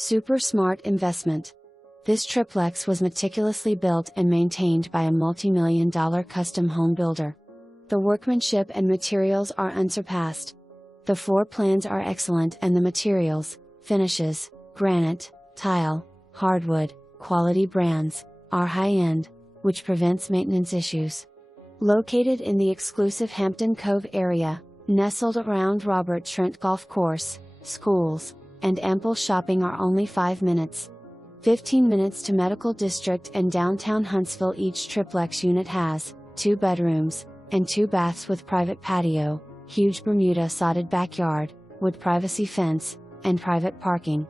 Super smart investment. This triplex was meticulously built and maintained by a multi-million-dollar custom home builder. The workmanship and materials are unsurpassed. The floor plans are excellent and the materials, finishes, granite, tile, hardwood, quality brands, are high-end, which prevents maintenance issues. Located in the exclusive Hampton Cove area, nestled around Robert Trent Golf Course, schools, and ample shopping are only 5 minutes. 15 minutes to Medical District and downtown Huntsville. Each triplex unit has 2 bedrooms, and 2 baths with private patio, huge Bermuda sodded backyard, wood privacy fence, and private parking.